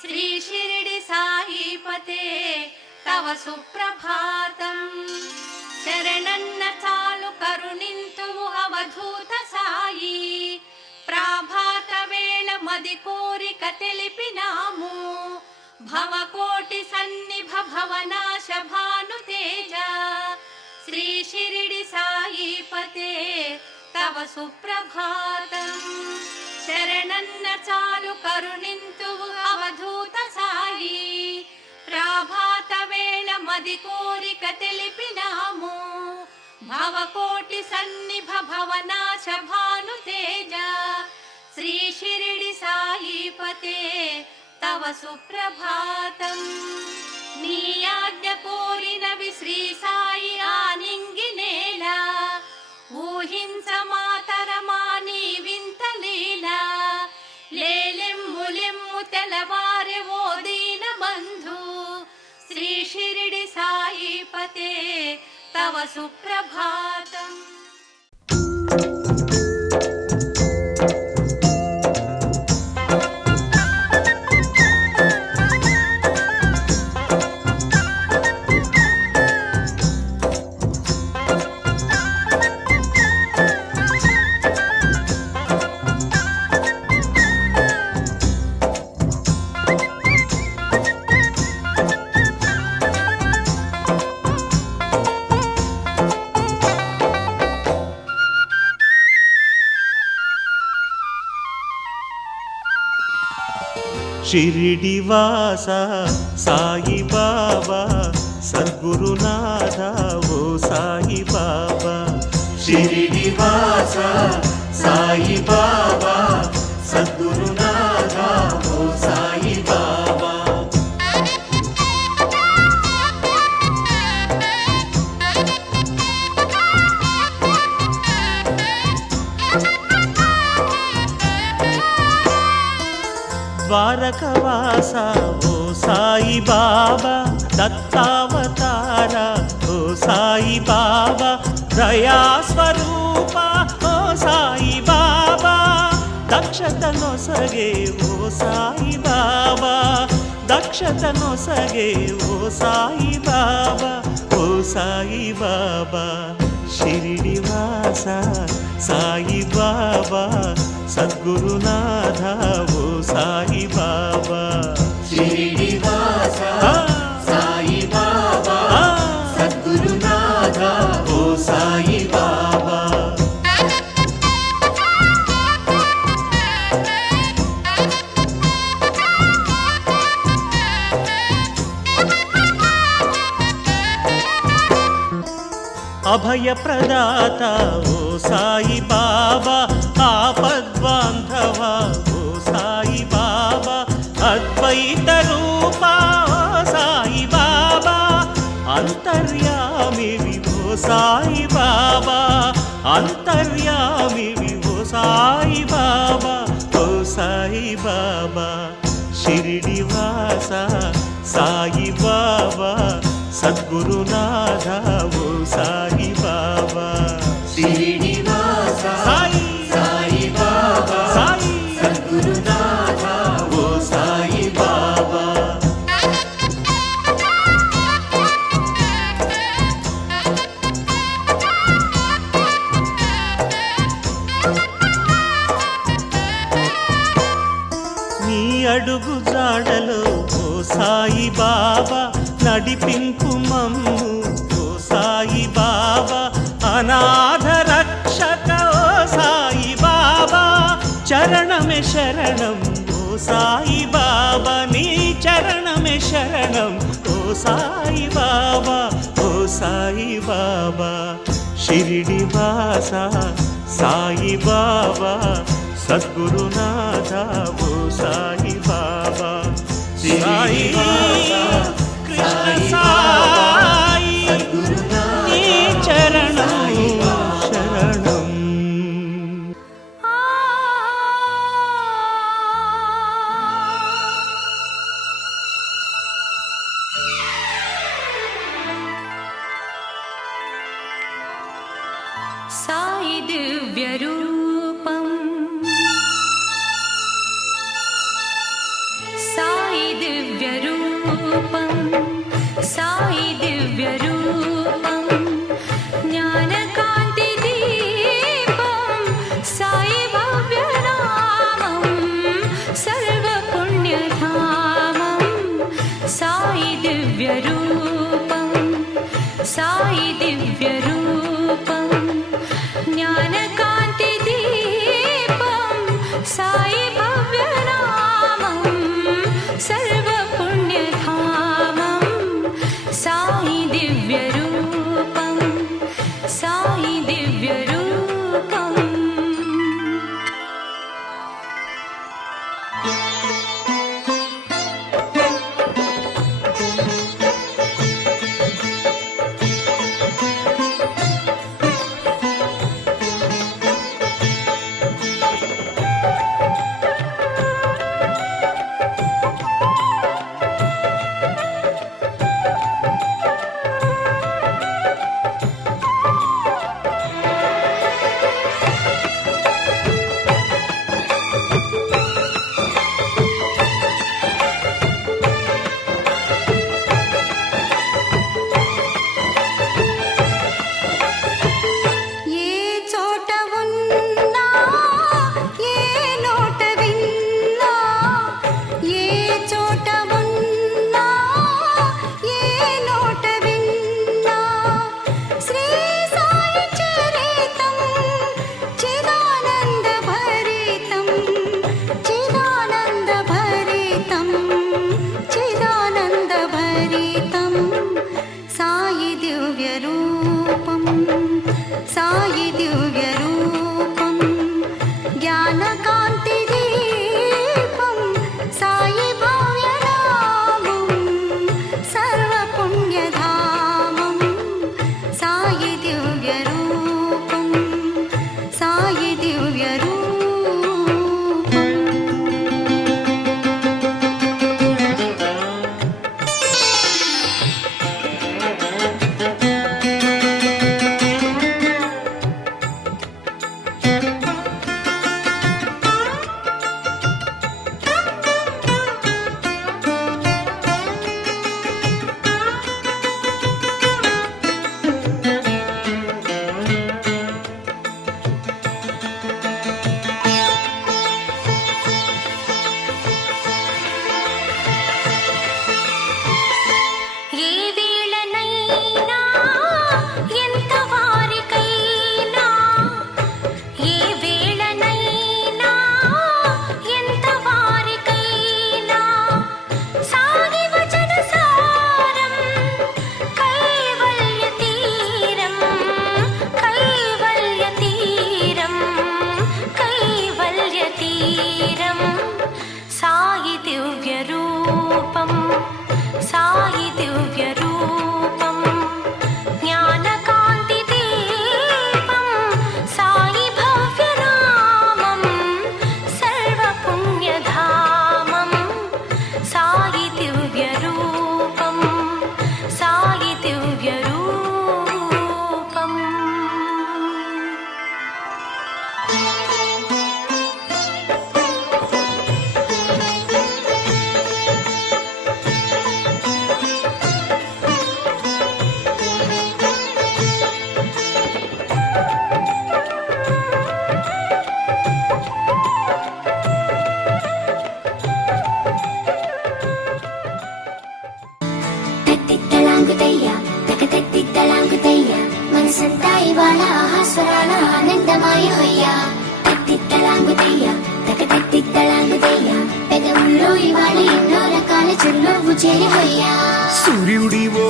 శ్రీ షిరిడి సాయిపతే తవ సుప్రభాతం. శరణన్న చాలు కరుణింతువు అవధూత సాయి. ప్రాభాత వేళ మది కోరిక తెలిపినాము. భవకోటి సన్నిభ భవనాశ భాను తేజ. శ్రీ షిరిడి సాయిపతే తవ సుప్రభాతం. శరణన్న చాలు కరుణింతువు అవధూత సాయి. ప్రాభాత వేళ మది కోరిక తెలిపినాము. భవకోటి సన్నిభ భవనాశ భాను తేజ. శ్రీ షిరిడి సాయిపతే తవ సుప్రభాతం. నీ ఆజ్ఞ కోరినవి శ్రీ సాయి ఆనింగినేల. ఊహించ మాతరమా నీ వింత లీలా. లేలెమ్ము తెలవారె ఓ దీన బంధు. శ్రీ షిరిడి సాయిపతే తవ సుప్రభాతం. షిరిడివాస సాయి బాబా సద్గురునాథ ఓ సాయి బాబా. షిరిడివాస సాయి బాబా సద్గురునాథ ఓ సాయి బాబా. ద్వారకవాస ఓ సాయి బాబా దత్తావతార ఓ సాయి బాబా. దయాస్వరూప ఓ సాయి బాబా దక్షతనొసగే ఓ సాయి బాబా. దక్షతనొసగే ఓ సాయి బాబా ఓ సాయి బాబా. షిరిడివాస సాయి బాబా సద్గురునాథ ఓ సాయి బాబా. షిరిడివాస సాయి బాబా సద్గురునాథ ఓ సాయి బాబా. అభయప్రదాత ఓ సాయి బాబా. ఆపద్బాంధవ ఓ సాయి బాబా. అద్వైత రూప ఓ సాయి బాబా. అంతర్యామివి ఓ సాయి బాబా. అంతర్యామివి ఓ సాయి బాబా ఓ సాయి బాబా. షిరిడివాస సాయి బాబా సద్గురునాథ ఓ సాయి బాబా. షిరిడివాస సాయి సాయి బాబా సాయి సద్గురునాథ ఓ సాయి బాబా. నీ అడుగు జాడలో ఓ సాయి బాబా నడిపింపు మమ్ము ఓ సాయి బాబా. అనాథ రక్షక ఓ సాయి బాబా. చరణమే శరణం ఓ సాయి బాబా. నీ చరణమే శరణం ఓ సాయి బాబా ఓ సాయి బాబా. షిరిడివాస సాయి బాబా సద్గురునాథ ఓ సాయి బాబా. సాయి కృష్ణ సాయి నీ చరణం శరణం. సాయి దివ్య రూపం సాయి दिव्यरूपं साई दिव्यरूपं ज्ञानकान्तिदीपं साई भव्यनामं सर्वपुण्यधामं साई दिव्यरूपं साई दिव्यरूपम् साई दिव्यरूपं ज्ञानकान्तिदीपं साई भव्यनामं सर्वपुण्यधामं साई दिव्यरूपं साई दिव्यरूपम् साई दिव्यरूपं साई दिव्यरूपं ज्ञानकान्तिदीपं साई भव्यनामं सर्वपुण्यधामं साई दिव्यरूपं साई दिव्यरूपम् తలాంగుతయ్యా తకతెత్తి తలాంగుతయ్యా మనసంతా ఇవాళ ఆహాస్వరాల ఆనందమాయ హొయ్యా తత్తి తలాంగుతయ్యా తకతెత్తి తలాంగుతయ్యా పెదవుల్లో ఇవాళ ఎన్నో రకాల చిరునవ్వు చేరి హొయ్యా సూర్యుడివో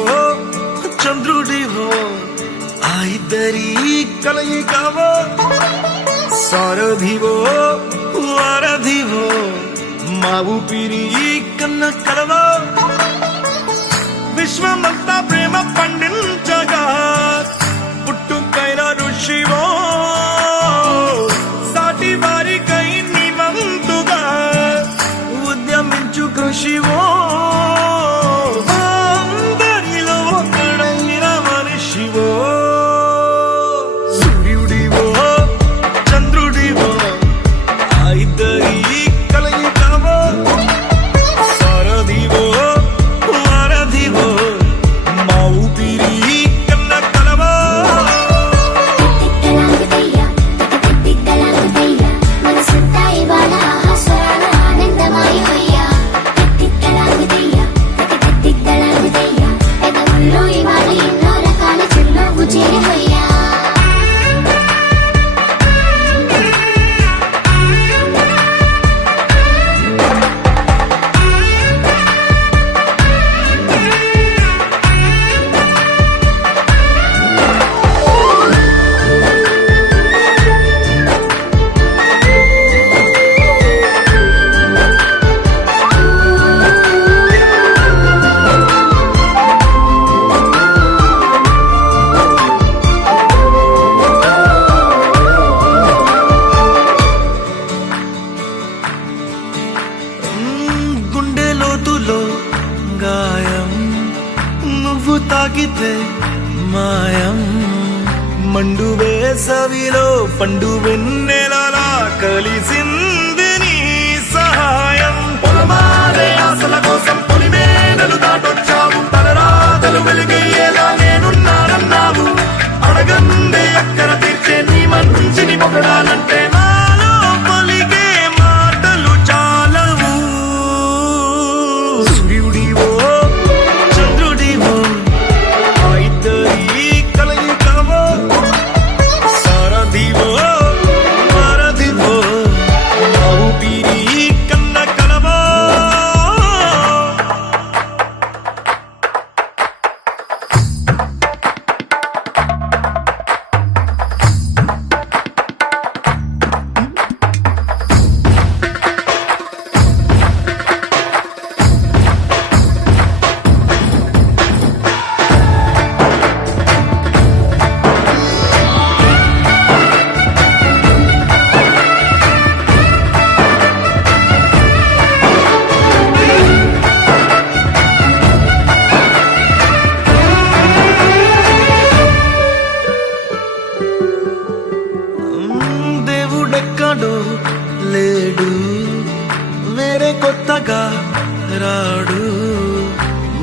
చంద్రుడివో ఆ ఇద్దరి కలయికవో సారథివో వారధివో మా ఊపిరి కన్న కలవో విశ్వమంతా ప్రేమ పండించగా పుట్టుకైన ఋషివో సాటి వారికై నివంతుగా ఉద్యమించు కృషివో అందరిలో ఒకడైన మనిషివో సూర్యుడివో చంద్రుడివో ఆ ఇద్దరి కలయికవో సారథివో వారధివో మా ఊపిరి కన్న కలవో గాయం నువ్వు తాకితే మాయం మండు వేసవిలో పండు వెన్నెలలా కలిసింది నీ సహాయం పొలమారే ఆశల కోసం పొలిమేనలు దాటొచ్చావు తలరాతలు వెలుగయ్యేలా నేనున్నానన్నావు అడగందే అక్కర తీర్చే నీ మంచిని పొగడాలంటే నాలో పలికే మాటలు చాలవు సూర్యుడివో చంద్రుడివో ఆ ఇద్దరి కలయికవో సారథివో వారధివో నా ఊపిరి కన్న కలవో దేవుడెక్కడో లేడు వేరే కొత్తగా రాడు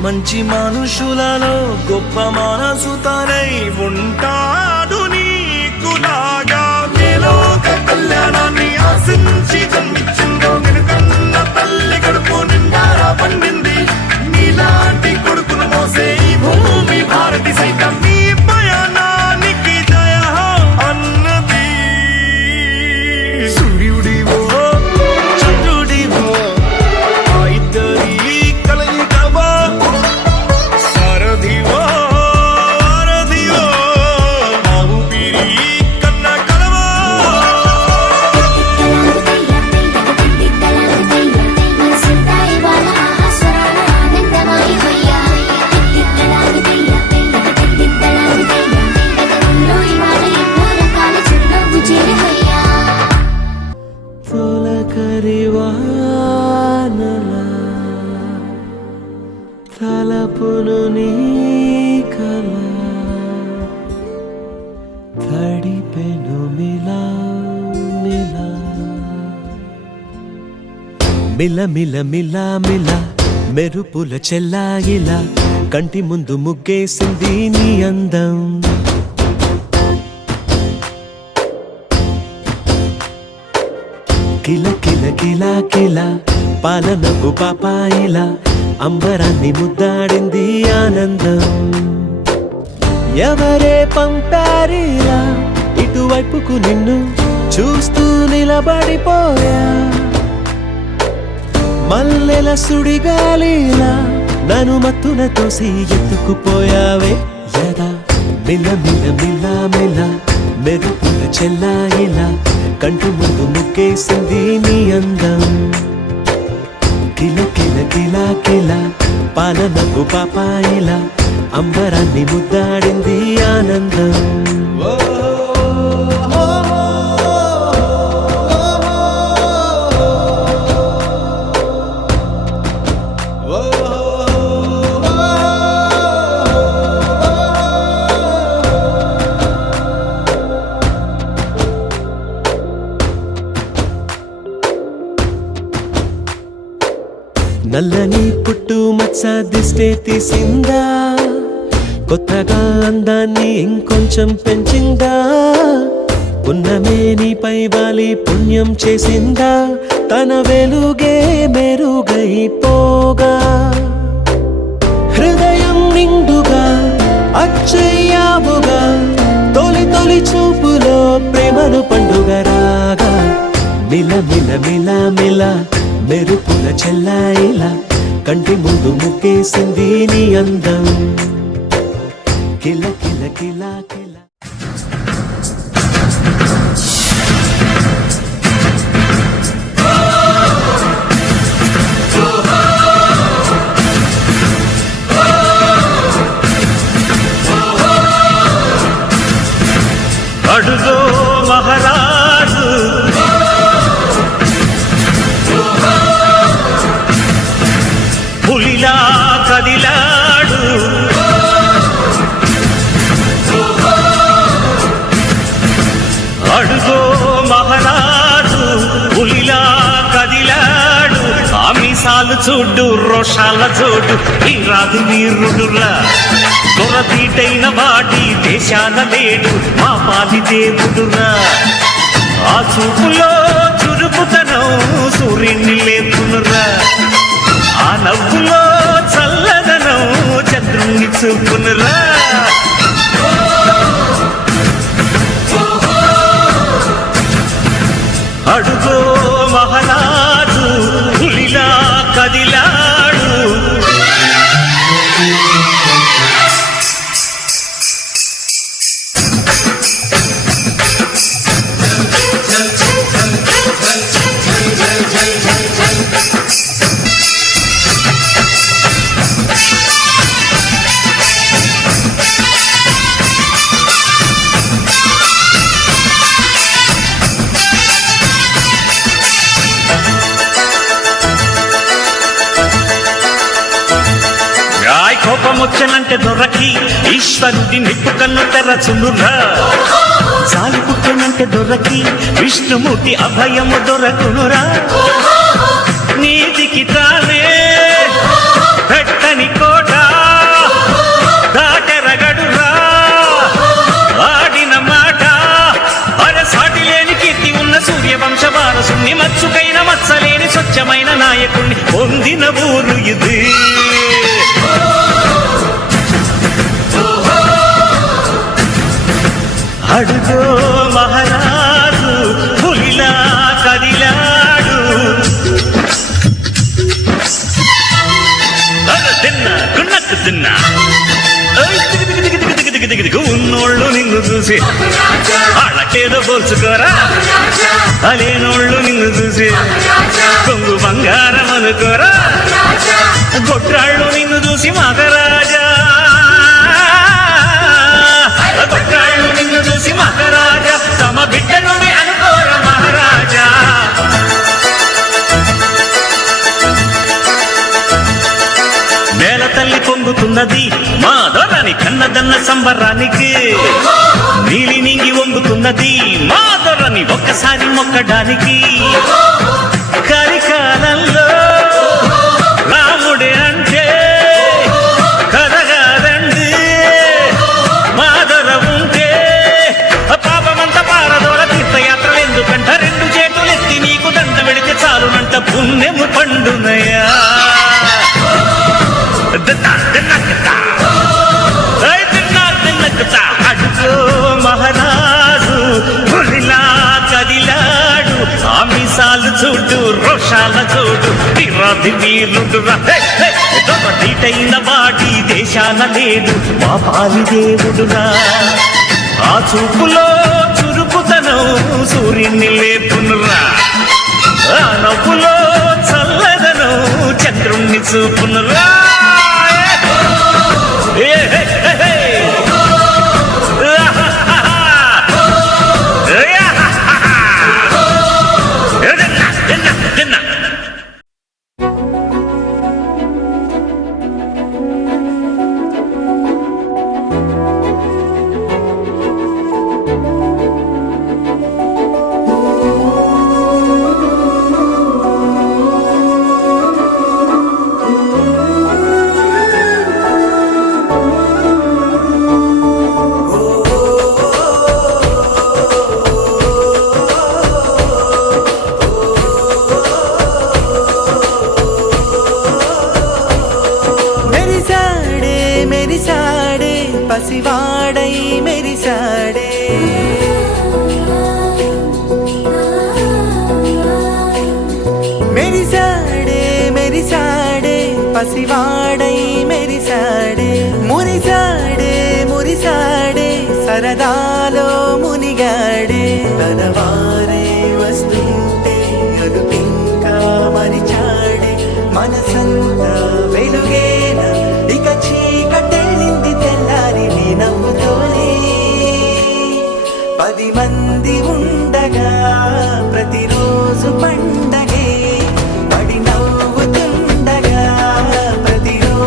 మంచి మనుషులలో గొప్ప మనసు తనై ఉంటాడు నీకులాగా నీలోక కళ్యాణాన్ని ఆశించి జన్మించిందో నిన్నుకన్న తల్లి కడుపు నిండారా పండింది నీలాంటి కొడుకును మోసే ఈ భూమి భారతి సైతం నీ పయనానికి జయ అన్నది సూర్యుడివో చంద్రుడివో ఆ ఇద్దరి కలయికవో సారథివో వారధివో నా ఊపిరి కన్న కలవో మనసంతా ఇవాళ ఆస్వరాల ఆనందమాయి హొయ్యా తిట్టలాగుతయ్యా తిట్టలాగుతయ్యా గతంలో ఇవాళ ఎన్నో రకాల చిరునవ్వు చేరి హొయ్యా తొలకరివానలా తలపును నీ కల తడిపెను మిలా మిలా మిల మిల మిల మిల మెరుపుల చెల్లాయిలా కంటి ముందు ముగ్గేసింది నీ అందం కిల కిల కిల కిల పాలనకు పాపాయిలా అంబరాన్ని ముద్దాడింది ఆనందం ఎవరే పంపారిలా ఇటువైపుకు నిన్ను చూస్తూ నిలబడిపోయా మల్లెల సుడిగాలిలా నన్ను మత్తున తోసి ఎత్తుకుపోయావే యదా మిల మిల మిల మిల మెరుపుల చెల్లాయిలా కంటి ముందు ముగ్గేసింది నీ అందం కిల కిల కిల కిల పాలనకు పాపాయిలా అంబరాన్ని ముద్దాడింది ఆనందం నల్లని పుట్టు మచ్చ దిష్టే తీసిందా కొత్తగా అందాన్ని ఇంకొంచెం పెంచిందా పున్నమే నీపై వాలి పుణ్యం చేసిందా తన వెలుగే మెరుగైపోగా హృదయం నిండుగా అచ్చయ్యావుగా తొలి తొలి చూపులో ప్రేమను పండుగ రాగా మిల మిల మిల మిల మెరుపుల చెల్లాయిలా కంటి ముందు ముగ్గేసింది నీ అందం కిల కిల కిల కిల అడుగో మహారాజు పులిలా మీసాలు చూడు రోషాల చూడు ఈ రాజు వీరుడురా దొరతీటైన వాడి దేశాన లేడు మా పాలి దేవుడురా ఆ చూపులో చురుకుతనం సూర్యుని లేపునురా ఆ నవ్వులో చల్లదనం చంద్రుణ్ణి చూపునురా అడుగో మహారాజు పులిలా కదిలాడు కోపమొచ్చనంటే దొరకి ఈశ్వరుడి నిప్పు కన్ను తెరచునురా చాలు పుట్టనంటే దొరకి విష్ణుమూర్తి అభయము దొరకునురా నీతికి తానే పెట్టని కోట దాటెరగడురా ఆడిన మాట అరసాటి లేని కీర్తి ఉన్న సూర్యవంశ వారసుని మచ్చుకైన మచ్చలేని స్వచ్ఛమైన నాయకుణ్ణి పొందిన ఊరు ఇది అడుగో మహారాజు పులిలా కదిలాడు తిన్నా గున్నకు తిన్నా ఉన్నోళ్ళు నిన్ను చూసి వాళ్ళకేదో పోల్చుకోరా అలేనోళ్ళు నిన్ను చూసి కొంగు బంగారం అనుకోరా గొడ్రాళ్ళు నిన్ను చూసి మహారాజా గొడ్రాళ్ళు నిన్ను చూసి మహారాజా తమ బిడ్డను అనుకోరా మహారాజా నేల తల్లి పొంగుతున్నది మా దొరని కన్నదన్న సంబరానికి నీలి నింగి వంగుతున్నది మా దొరని ఒక్కసారి మొక్కడానికి కలికాలంలో రాముడే అంటే కదగాదండి మా దొర ఉంటే పాపమంత పారదోల తీర్థయాత్రలు ఎందుకంట రెండు చేతులెత్తి నీకు దండ పెడితే చాలునంట పుణ్యము పండునయా అడుగో మహారాజు పులిలా కదిలాడు ఆ మీసాలు చూడు రోషాల చూడు విరాధి వీరుడు దొరతీటైన వాడి దేశాన లేడు మా పాలి దేవుడురా ఆ చూపులో చురుకుతనం సూర్యుని లేపునురా ఆ నవ్వులో చల్లదనం చంద్రుణ్ణి చూపునురా పసివాడై మెరిసాడే మెరిసాడే మెరిసాడే పసివాడై మెరిసాడే మురిసాడే మురిసాడే సరదాలో మునిగాడే తనవారే వస్తుంటే అదుపింకా మరిచాడే మనసంతా వెలుగేన ఇక చీకటెళ్ళింది తెల్లారి నీ నవ్వుతోనే 10 మంది ఉండగా ప్రతిరోజు పండగే పడి నవ్వుతుండగా ప్రతిరోజు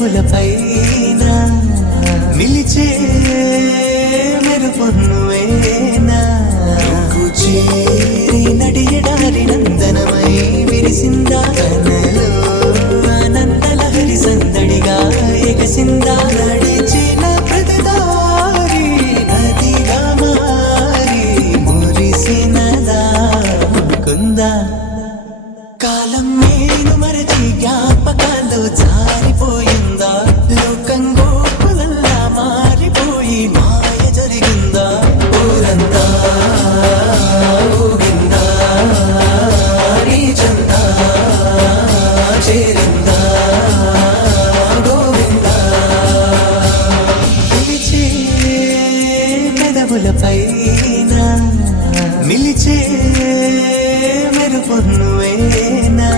పెదవులపైన నిలిచే మెరుపు నువ్వేనా నువ్వు చేరి నడియడారి నందనమై విరిసిందా కనలో ఆనందలహరి సందడిగా ఎగసిందా నడిచిన ప్రతిదారి నదిగా మారి మురిసినదా కుందా కాలం నేను మరచి జ్ఞాపకాలు జారిపోయిందా లోకం గోపులల్లా మారిపోయి మాయ జరిగిందా ఊరంతా ఊగిందా నీ చందా చేరిందా గోవిందా పిలిచే పెదవులపైన నిలిచే మెరుపు నువ్వేనా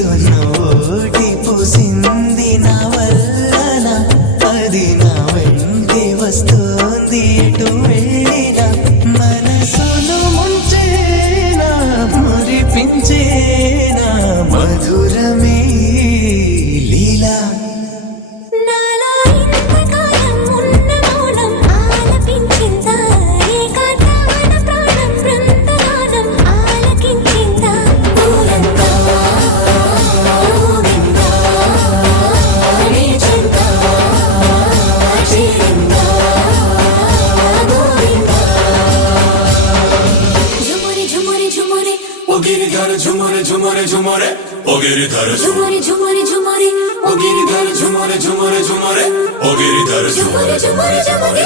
చిరునోటి పూసింది నా వల్లన అది నా వెంటే వస్తుంది ఎటు వెళ్ళినా మనసును ముంచేనా మురిపించేనా మధురమే లీలా నాలో ఇంతకాలం ఉన్న మౌనం ఆలపించిందా ఏకాంతాన ప్రాణం బృందగానం ఆలకించిందా ఊరంతా ఊగిందా నీ చెంత చేరిందా గోవిందా ఝుమురి ఝుమురి ఝుమురి ఓ గిరిధర ఝుమరే ఝుమరే ఝుమరే ఓ గిరిధర ఝుమురి ఝుమురి ఝుమురి ఓ గిరిధర ఝుమరే ఝుమరే ఝుమరే ఓ గిరిధర ఝుమురి ఝుమురి ఝుమురి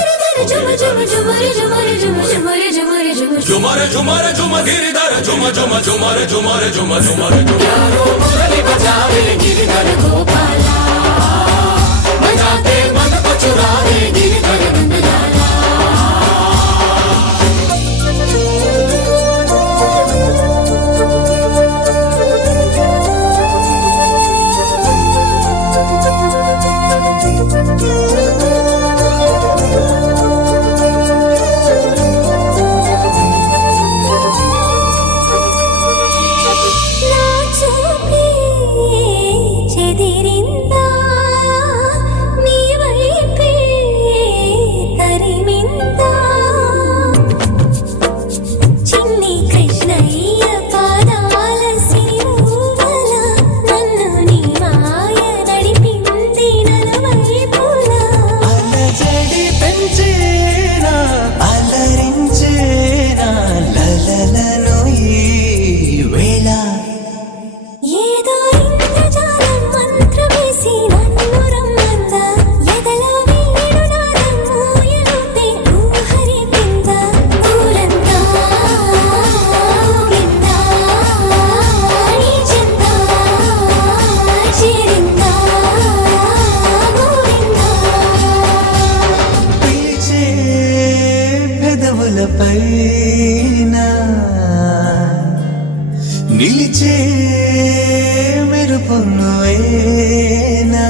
ఝుమురి ఝుమురి ఝుమురి ఝుమురి ఝుమురి ఝుమురి ఝుమరే ఝుమరే ఝుమ గిరిధర ఝుమ ఝుమ ఝుమరే ఝుమరే ఝుమ ఝుమరే यारो मुरली बजावे गिरिधर गोपाला बजाते मन को चुरावे गिरिधर नंदलाला నా చూపే చెదిరిందా నీ వైపే తరిమిందా చిన్ని కృష్ణయ్య పాదాల సిరువల నన్ను నీ మాయ నడిపింది నలువైపులా అలజడి పెంచేనా అలరించేనా లలలను ఈ వేళ ఏదో ఇంద్రజాలం మంత్రమేసి నన్ను రమ్మందా ఎదలో వేణునాదం ఊయలుపే ఊహరిపిందా ఊరంతా ఊగిందా నీ చెంత చేరిందా గోవిందా పిలిచే పెదవులపైన నిలిచే మెరుపు నువ్వేనా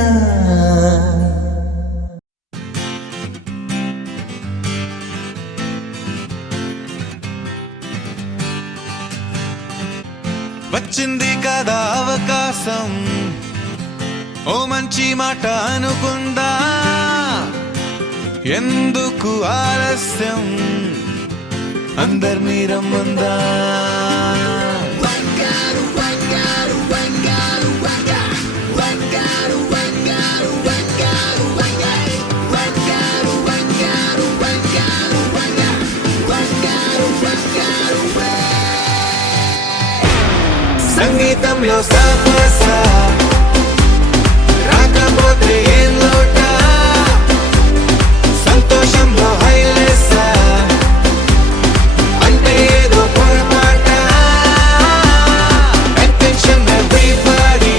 వచ్చింది కదా అవకాశం ఓ మంచి మాట అనుకుందా ఎందుకు ఆలస్యం అందరినీ రమ్మందా సంగీతంలో సాపస రాకపోతే ఏం లోట సంతోషంలో హైలెస్స అంటే ఏదో పొరపాట అటెన్షన్ ఎవ్రీబడీ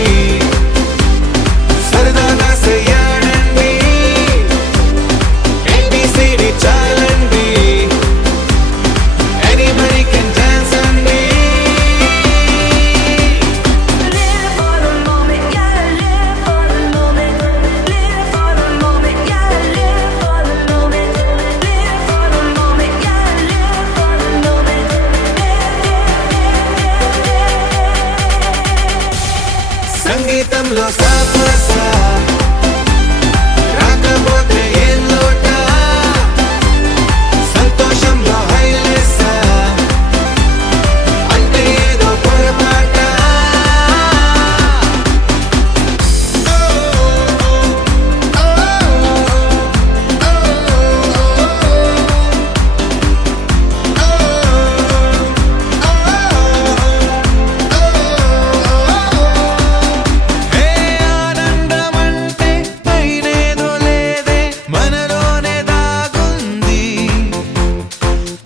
సరదాగా చెయ్యాడండి ABCD చాలండి anybody can dance అండి Live for the moment, yeah, live for the moment. Live for the moment, yeah, live for the moment. Live for the moment, yeah, live for the moment. సంగీతంలో సాపస రాకపోతే ఏం లోట సంతోషంలో హైలెస్స అంటే ఏదో పొరపాట ఏ ఆనందమంటే పైనేదో లేదే మనలోనే దాగుంది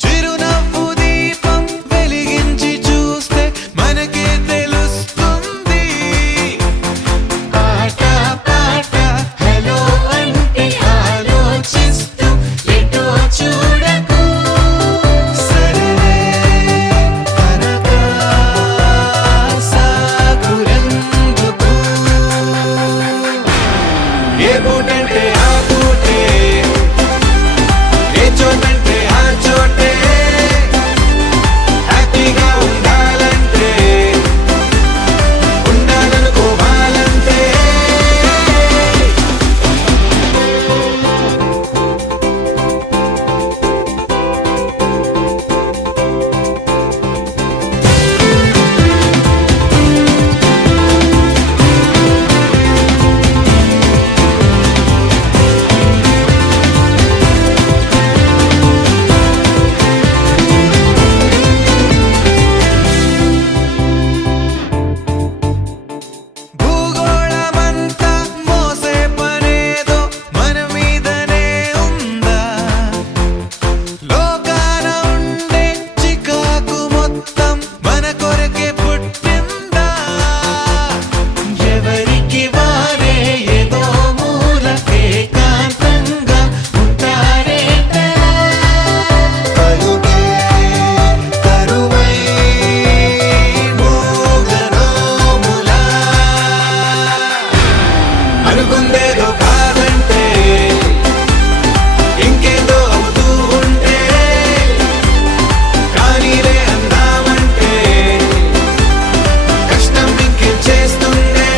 చిరునవ్వు దీపం వెలిగించి చూస్తే మనకే తెలుస్తుంది ఆట పాట హలో అంటే ఆలోచిస్తూ ఎటో చూడకు సరే తనకా సాగురెందుకు ఏ పూటంటే ఆ పూటే ఏ చోటంటే ఆ చోటే హ్యాపీగా ఉండాలంటే ఉండాలనుకోవాలంటే భూగోళమంతా మోసే పనేదో మన మీదనే ఉందా లోకాన ఉండే చికాకు మొత్తం మన కొరకే పుట్టిందా ఎవరికి వారే ఏదో మూల ఏకాంతంగా ఉంటారేటలా పలుకే కరువై మోగనోములా అనుకుందేదో కాదంటే ఇంకేదో అవుతూ ఉంటే కానీలే అందామంటే కష్టం ఇంకేం చేస్తుందే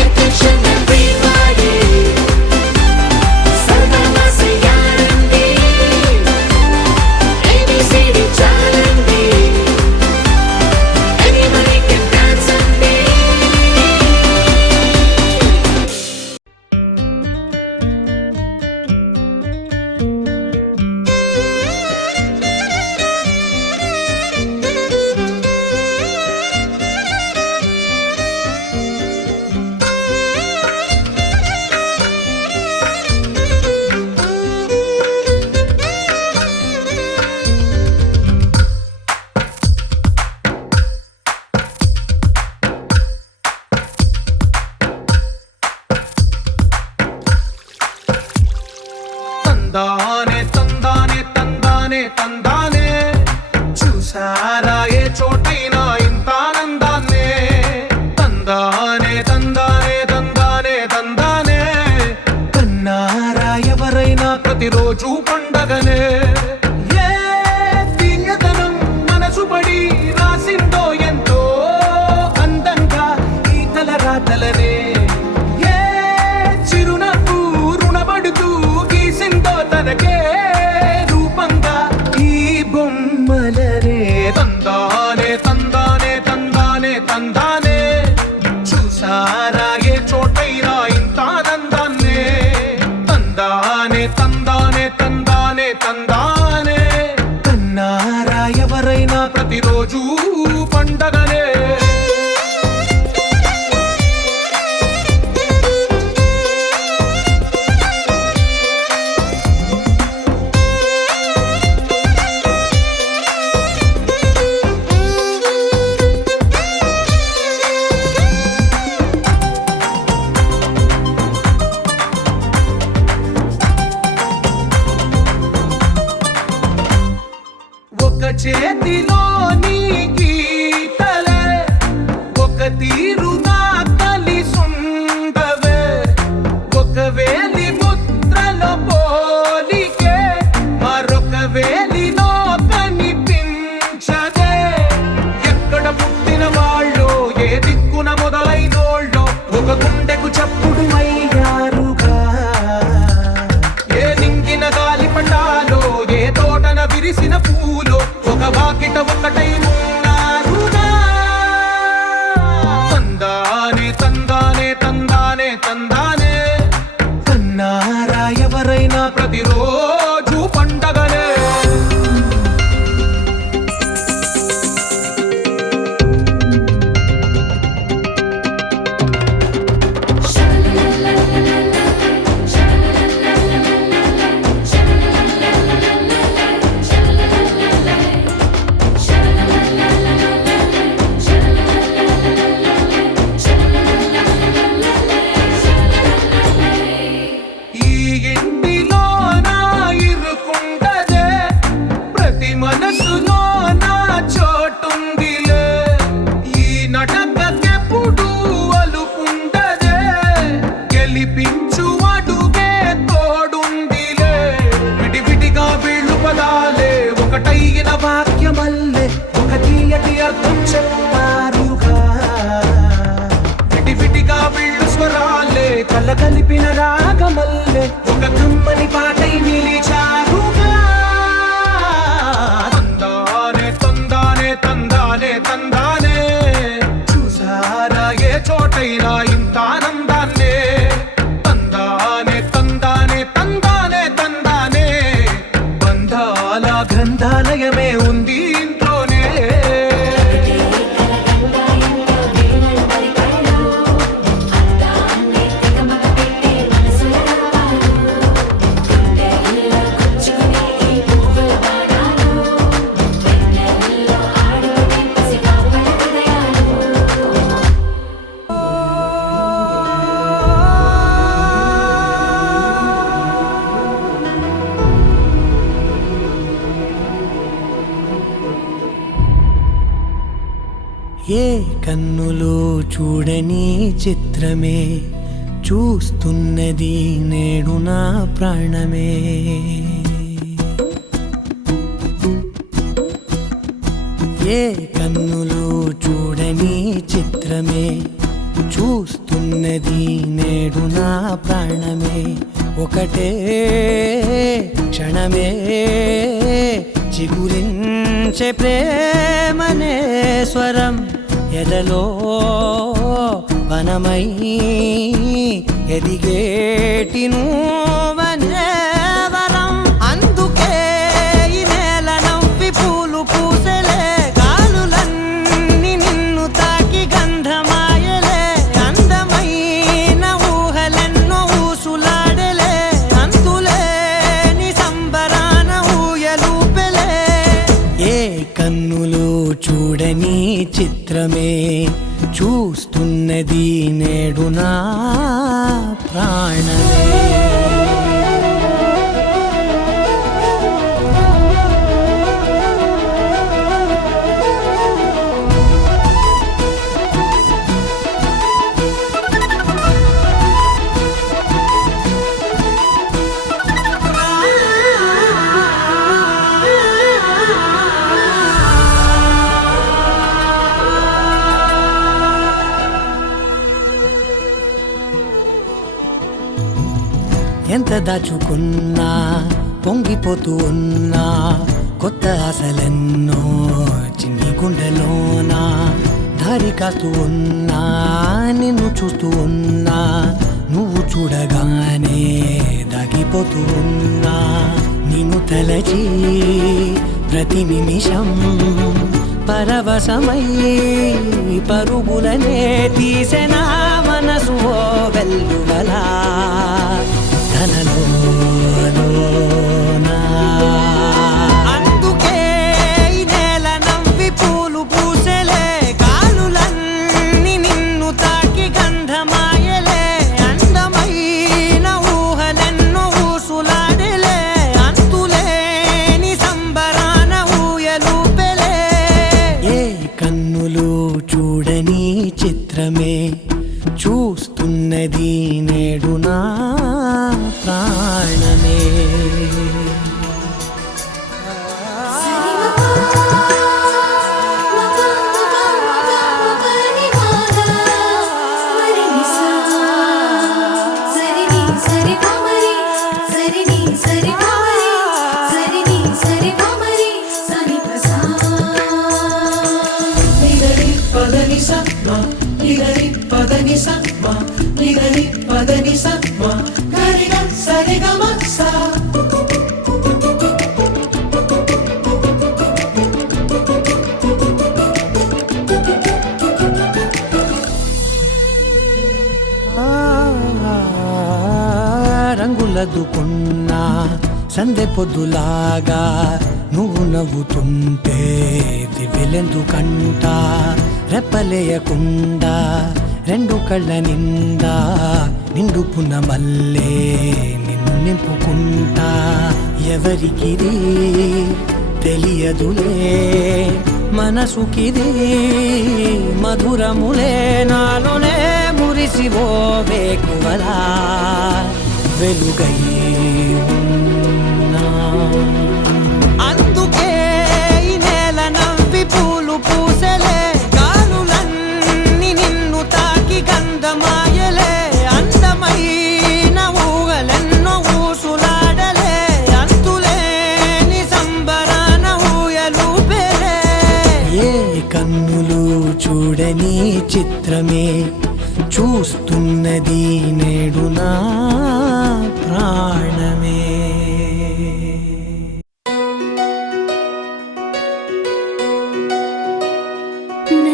అటెన్షన్ ఎవ్రీబడీ సరదాగా చెయ్యాలండి ABCD చాలండి anybody can dance అండి తందానే తందానే తందానే తందానే చూసారా ఏ చోటైనా ఇంత ఆనందాన్నే తందానే తందానే తందానే తందానే కన్నారా ఎవరైనా ప్రతిరోజు పండగనే ఏ దివ్యతనం మనసు పడి రాసిందో ఎంతో అందంగా ఈ తలరాతలనే ఏ చిరునవ్వు రుణపడుతూ గీసిందో తనకే రూపంగా ఈ బొమ్మలనే తందానే తందానే తందానే తందానే చూసారా ఏ చోటైనా ఇంత ఆనందాన్నే తందానే తందానే తందానే తందానే కన్నారా ఎవరైనా ప్రతిరోజు పండగనే కలగలిపిన రాగమల్లె ఒక కమ్మని పాటై నిలిచారుగా తందానే తందానే తందానే తందానే చూసారా ఏ చోటైనా ఇంత ఆనందాన్నే తందానే తందానే తందానే తందానే బంధాల గ్రంథాలయమే ఉంది ఇంట్లోనే ఏ కన్నులు చూడని చిత్రమే చూస్తున్నది నేడు నా ప్రాణమే ఏ కన్నులు చూడని చిత్రమే చూస్తున్నది నేడు నా ప్రాణమే ఒకటే క్షణమే చిగురించే ప్రేమనే స్వరం ఎదలో వనమై ఎదిగేటి నువ్వనే వరం అందుకే ఈ నేల నవ్వి పూలు పూసలే గాలులన్నీ నిన్ను తాకి గంధమాయలే అందమైన ఊహలెన్నో ఊసులాడలే అంతులేని సంబరాన ఊయలూపెలే ఏ కన్నులు చూడని చిత్రమే చూస్తున్నది నేడు నా ప్రాణమే ఎంత దాచుకున్నా పొంగిపోతూ ఉన్నా కొత్త ఆశలెన్నో చిన్ని గుండెలోనా దారి కాస్తూ ఉన్నా నిన్ను చూస్తూ ఉన్నా నువ్వు చూడగానే దాగిపోతూ ఉన్నా నిన్ను తలచి ప్రతి నిమిషం పరవశమై పరుగులనే తీసెనా మనసు ఓ వెల్లువలా తనలోనా అందుకే ఈ నేల నవ్వి పూలు పూసలే గాలులన్నీ నిన్ను తాకి గంధమాయలే అందమైన ఊహలెన్నో ఊసులాడలే అంతులేని సంబరాన ఊయలూపెలే ఏ కన్నులు చూడని చిత్రమే చూస్తున్నది నేడు నా ప్రాణమే రంగులదుకున్నా సందె పొద్దులాగా నువ్వు నవ్వుతుంటే దివ్యలెందుకంట రెప్పలేయకుండా రెండు కళ్ళ నిండా నిండుకున్న మల్లే నిన్ను నింపుకుంటా ఎవరికిది తెలియదులే మనసుకిది మధురములే నాలోనే మురిసివో వేకువలా వెలుగై ఉన్నా అందుకే ఈ నేల నవ్వి పూలు పూసలే గాలులన్నీ నిన్ను తాకి గంధమాయలే అందమై చిత్రమే చూస్తున్నది నేడు నా ప్రాణమే.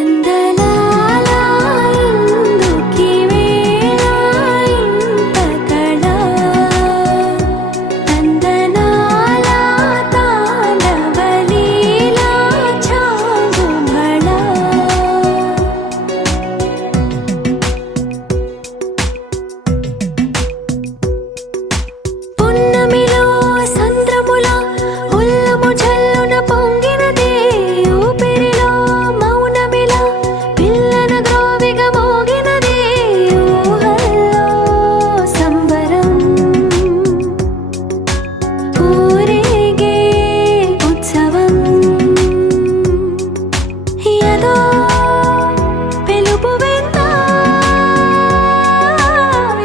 నందలాలా ఎందుకీ వేళ ఇంత కళ నందనాలా తాండవలీలా చాంగుమళ పున్నమిలో సంద్రముల ఉల్లము జల్లున పొంగినదే ఊపిరిలో మౌనమిలా పిల్లన గ్రోవిగ మోగినదే ఊహల్లో సంబరం ఊరేగే ఉత్సవం యదో పిలుపు విందా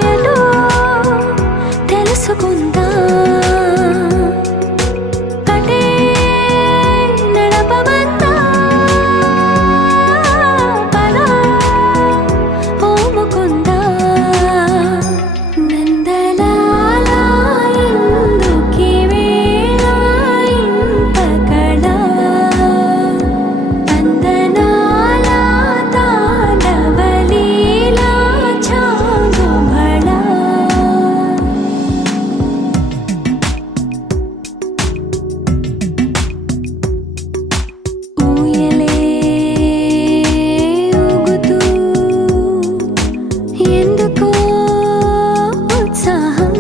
ఎటో తెలుసుకుందా కటే నడపమందా పద ఓముకుందా నందలాలా ఎందుకీ వేళ ఇంత కళ నందనాలా తాండవలీలా చాంగుమళ ఊయలే ఊగుతూ ఎందుకో ఉత్సాహం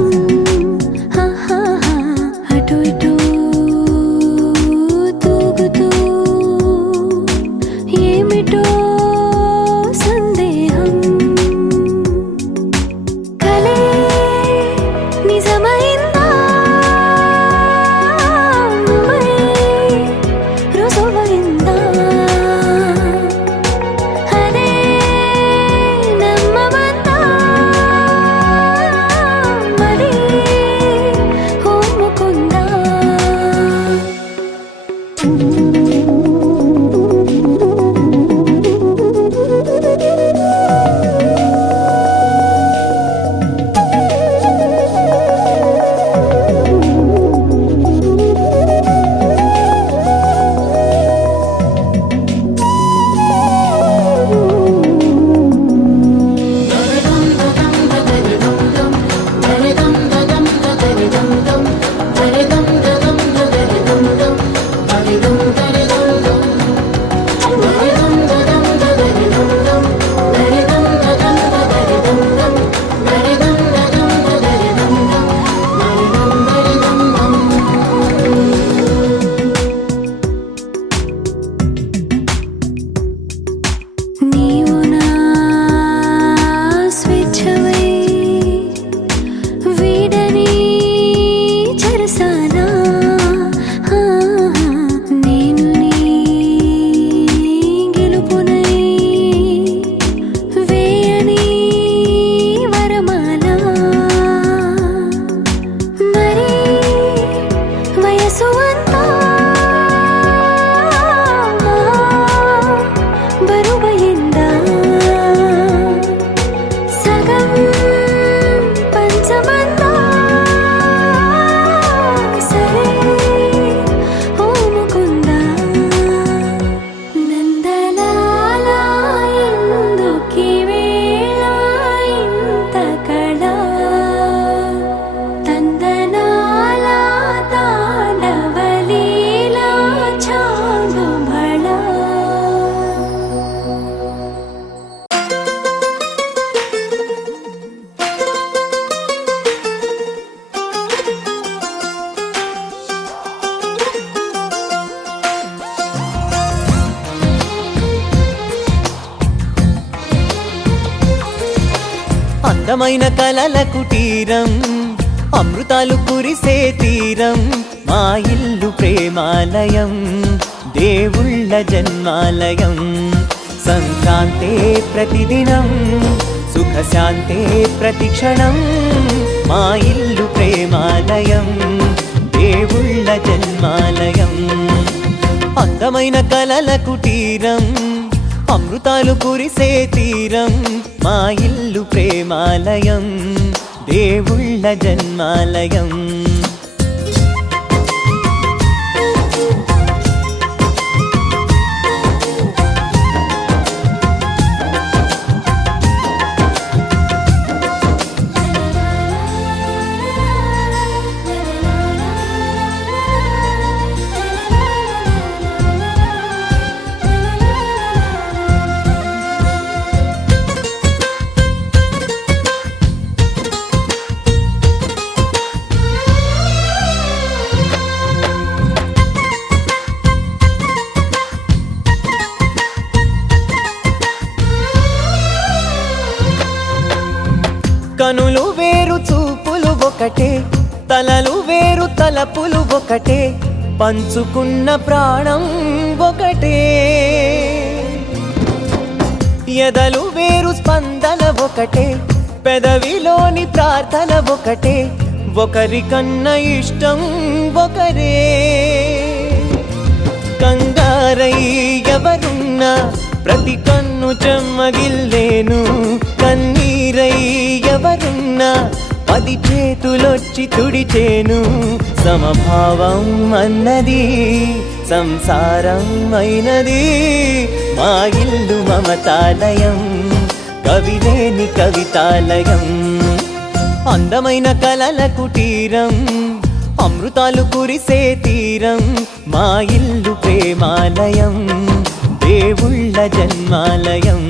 అటు ఇటు తూగుతూ ఏమిటో సందేహం కలే నిజమైందా నువ్వై రుజువైందా అదే నమ్మవద్దా మరి ఒప్పుకుందా నీవు నా స్వేచ్ఛవై వీడని చెరసానా నేను నీ గెలుపునై వేయని వరమాల మరి వయసు అంతా బరువైందా సగం పంచమందా సరే ఓముకుందా నందలాలా ఎందుకీ వేళ ఇంత కళ తందనాలా తాండవలీలా చాంగుమళ అందమైన కలల కుటీరం అమృతాలు కురిసే తీరం మా ఇల్లు ప్రేమాలయం దేవుళ్ళ జన్మాలయం సంక్రాంతే ప్రతిదినం సుఖశాంతే ప్రతిక్షణం మా ఇల్లు ప్రేమాలయం దేవుళ్ళ జన్మాలయం అందమైన కలల కుటీరం అమృతాలు కురిసే తీరం మా ఇల్లు ప్రేమాలయం దేవుళ్ళ జన్మాలయం కనులు వేరు చూపులు ఒకటే తలలు వేరు తలపులు ఒకటే పంచుకున్న ప్రాణం ఒకటే ఎదలు వేరు స్పందన ఒకటే పెదవిలోని ప్రార్థన ఒకటే ఒకరికన్నా ఇష్టం ఒకరే కంగారై ఎవరున్నా ప్రతి కన్ను చెమ్మగిల్లేను కన్నీరై ఎవరున్నా 10 చేతులొచ్చి తుడిచేను సమభావం అన్నది సంసారం అయినది మా ఇల్లు మమతాలయం కవిలేని కవితాలయం అందమైన కలల కుటీరం అమృతాలు కురిసే తీరం మా ఇల్లు ప్రేమాలయం దేవుళ్ళ జన్మాలయం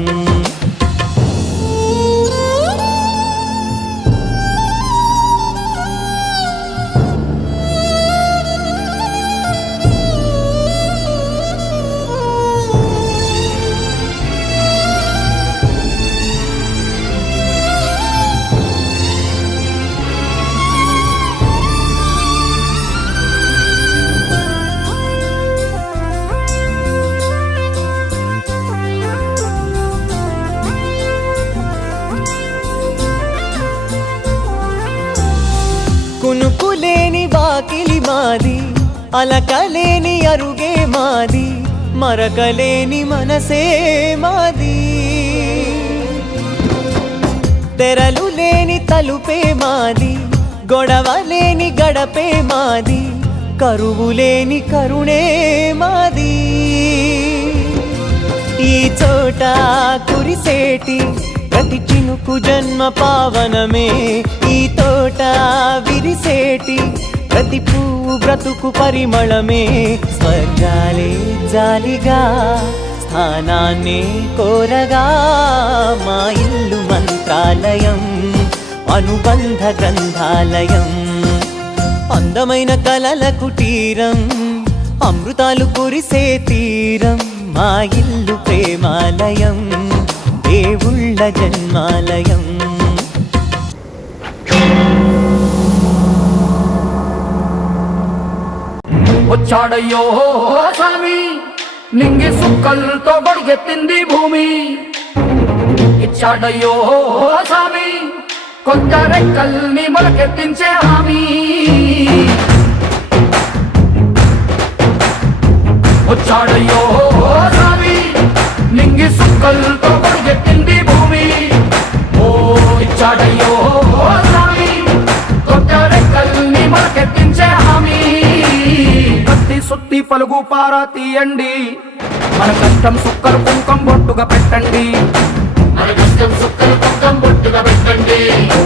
కునుకులేని వాకిలి మాది అలకలేని అరుగే మాది మరకలేని మనసే మాది తెరలు లేని తలుపే మాది గొడవ లేని గడపే మాది కరువు లేని కరుణే మాది ఈ చోట కురిసేటి ప్రతి చినుకు జన్మ పావనమే ఈ తోట విరిసేటి ప్రతి పువ్వు బ్రతుకు పరిమళమే స్వర్గాలే జాలిగా స్థానాన్ని కోరగా మా ఇల్లు మంత్రాలయం అనుబంధ గ్రంథాలయం అందమైన కలల కుటీరం అమృతాలు కురిసే తీరం మా ఇల్లు ప్రేమాలయం దేవుళ్ళ జన్మాలయం వచ్చాడయ్యో స్వామి నింగి సుక్కలతో గొడిగెత్తింది భూమి ఇచ్చాడయ్యో స్వామి కొత్త రెక్కల్ని మొలకెత్తించే హామీ వచ్చాడయ్యో స్వామి నింగి సుక్కలతో గొడిగెత్తింది భూమి ఓ ఇచ్చాడయ్యో స్వామి కొత్త రెక్కల్ని మొలకెత్తించే హామీ కత్తి సుత్తి పలుగు పారా తీయండి మన కష్టం సుక్కలు కుంకం బొట్టుగా పెట్టండి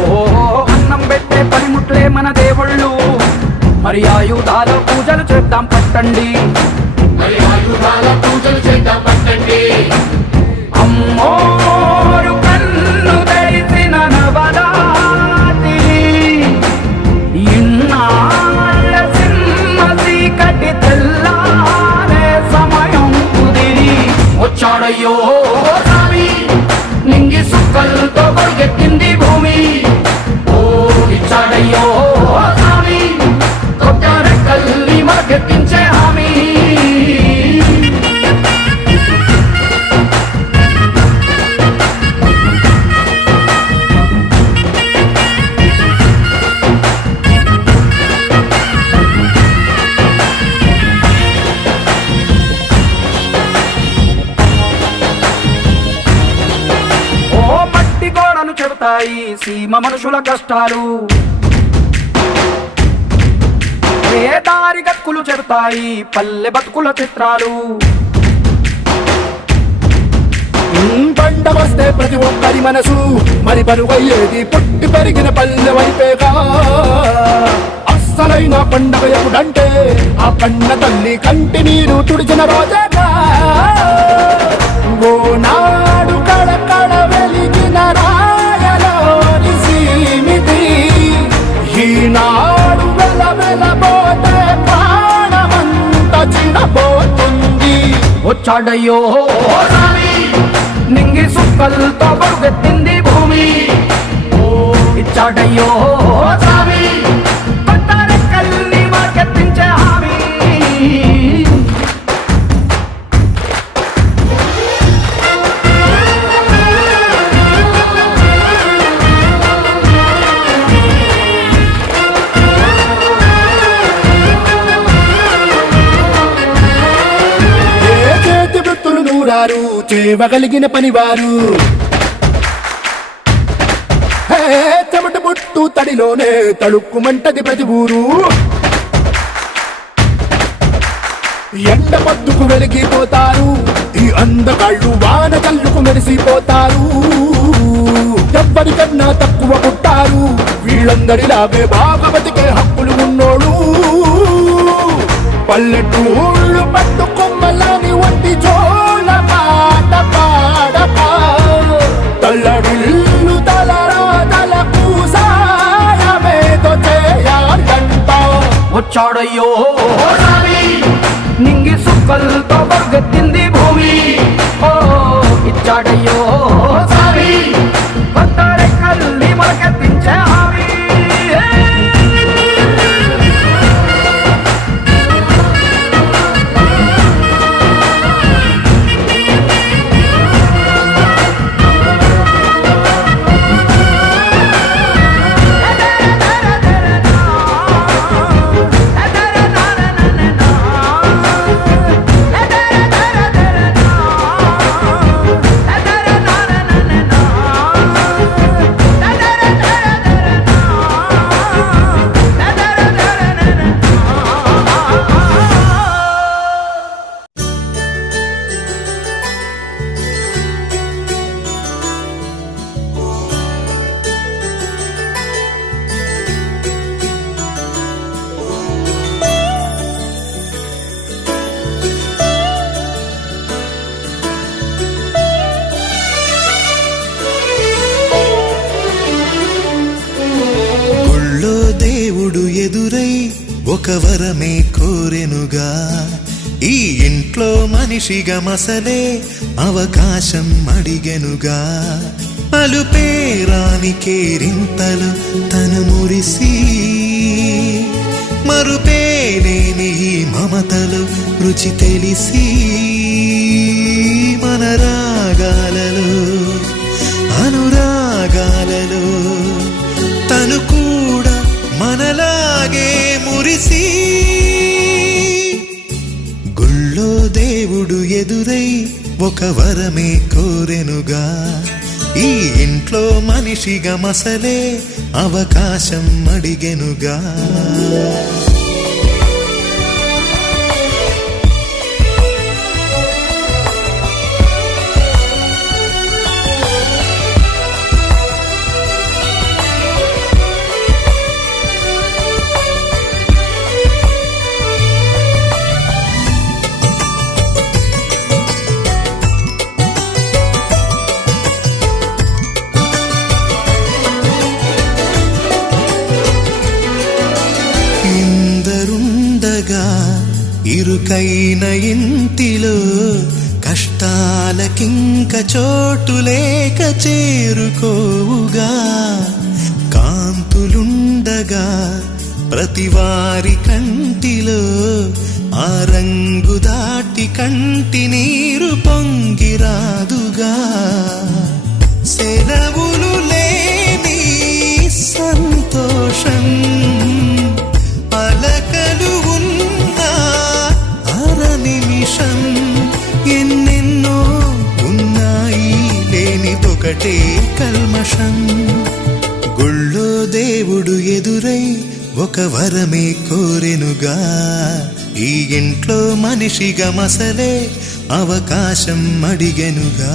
ఓ అన్నం పెట్టే పనిముట్లే మన దేవుళ్ళు మరి ఆయుధాల పూజలు చేద్దాం పట్టండి అమ్మోరు కన్ను తెరిసిన నవరాత్రి ఇన్నాళ్ళ సింహ చీకటి తెల్లారే సమయం కుదిరి వచ్చాడయ్యో స్వామి నింగి సుక్కలతో గొడిగెత్తింది భూమి ఓ ఇచ్చాడయ్యో స్వామి కొత్త రెక్కల్ని మొలకెత్తించే హామీ సీమ మనుషుల కష్టాలు ఏ దారి గతుకులు చెడతాయి పల్లె బతుకుల చిత్రాలు పంట వస్తే ప్రతి ఒక్కరి మనసు మరి పరువయ్యేది పుట్టి పెరిగిన పల్లె వైపేగా అస్సలైన పండగ ఎప్పుడంటే ఆ పండ తల్లి కంటి నీరు తుడిచిన రోజేగా ఓనాడు కళకళ వెలిగిన రాయలోని సీమితి ఈనాడు వెలవెలబోతే ప్రాణమంత చిన్నబోతుంది వచ్చాడయ్యో రామి నింగి సుక్కలతో బరుగెత్తింది భూమి ఇచ్చాడయ్యో రామి కొత్తారెక్కల్ని మార్కెత్తించే హామీ నూరారు చేయగలిగిన పనివారు చెమట పుట్టు తడిలోనే తడుక్కుమంటది ప్రతి ఊరు ఎండ పొద్దుకు వెలిగిపోతారు ఈ అందగాళ్ళు వాన కళ్ళుకు మెరిసిపోతారు ఎవ్వరికన్నా తక్కువ పుట్టారు వీళ్ళందరిలాగే బాగా బతికే హక్కులు ఉన్నోడు పల్లెటూళ్ళు పట్టుకొమ్మలని వంటి జోల పాట పాడక తల్లడిల్లు తలరాతలకు సాయమేదో చేయాలంట వచ్చాడయ్యో రామి నింగి సుక్కలతో బరుగెత్తింది భూమి ఇచ్చాడయ్యో రామి కొత్తారెక్కల్ని మార్కెత్తించే హామీ ఎదురై ఒక వరమే కోరెనుగా ఈ ఇంట్లో మనిషిగా మసలే అవకాశం అడిగెనుగా అలుపేరాని కేరింతలు తను మురిసి మరుపేలేని ఈ మమతలు రుచి తెలిసి మన రాగాలలో అనురాగాలలో తను కూడా మనలాగే మురిసి గుళ్ళో దేవుడు ఎదురై ఒక వరమే కోరెనుగా ఈ ఇంట్లో మనిషిగా మసలే అవకాశం అడిగెనుగా ఇరుకైన ఇంటిలో కష్టాలకింక చోటు లేక చేరుకోవుగా కాంతులుండగా ప్రతివారి కంటిలో ఆ రంగు దాటి కంటి నీరు పొంగిరాదుగా సెలవులు లేని సంతోషం పలకలు నిమిషం ఎన్నెన్నో ఉన్నాయి లేనిదొకటే కల్మషం దేవుడు ఎదురై ఒక వరమే కోరెనుగా ఈ ఇంట్లో మనిషిగా మసలే అవకాశం అడిగెనుగా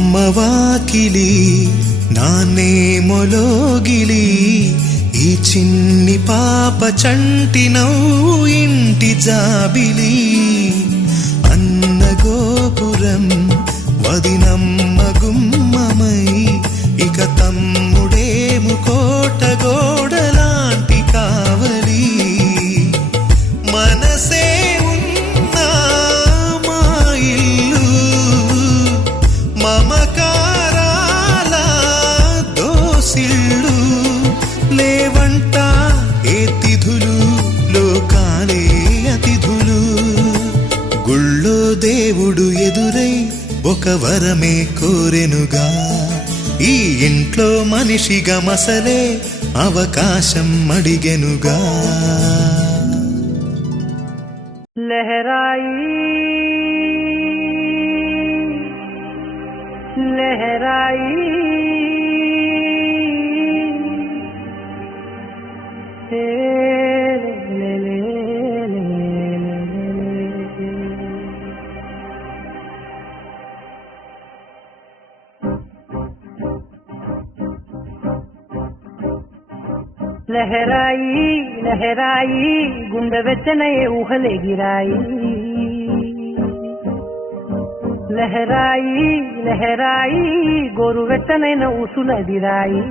అమ్మవాకిలి నాన్నే మొలోగిలి ఈ చిన్ని పాప చంటి నవ్వు ఇంటి జాబిలి అన్న గోపురం వదినమ్మ గుమ్మమై ఇక తమ్ముడేము కోట గోడలాంటి కావలి మనసే ఉన్నా మా ఇల్లు మమకారాల దోసిళ్ళు లేవంట ఏ తిథులు లోకాలే అతిథులు గుళ్ళో దేవుడు ఎదురై ఒక వరమే కోరెనుగా ఈ ఇంట్లో మనిషిగా మసలే అవకాశం అడిగెనుగా లహరాయి లహరాయి లహరాయి లహరాయి గుండె వెచ్చనయే ఊహలెగిరాయి లహరాయి లహరాయి గోరు వెచ్చనైన ఊసులదిరాయి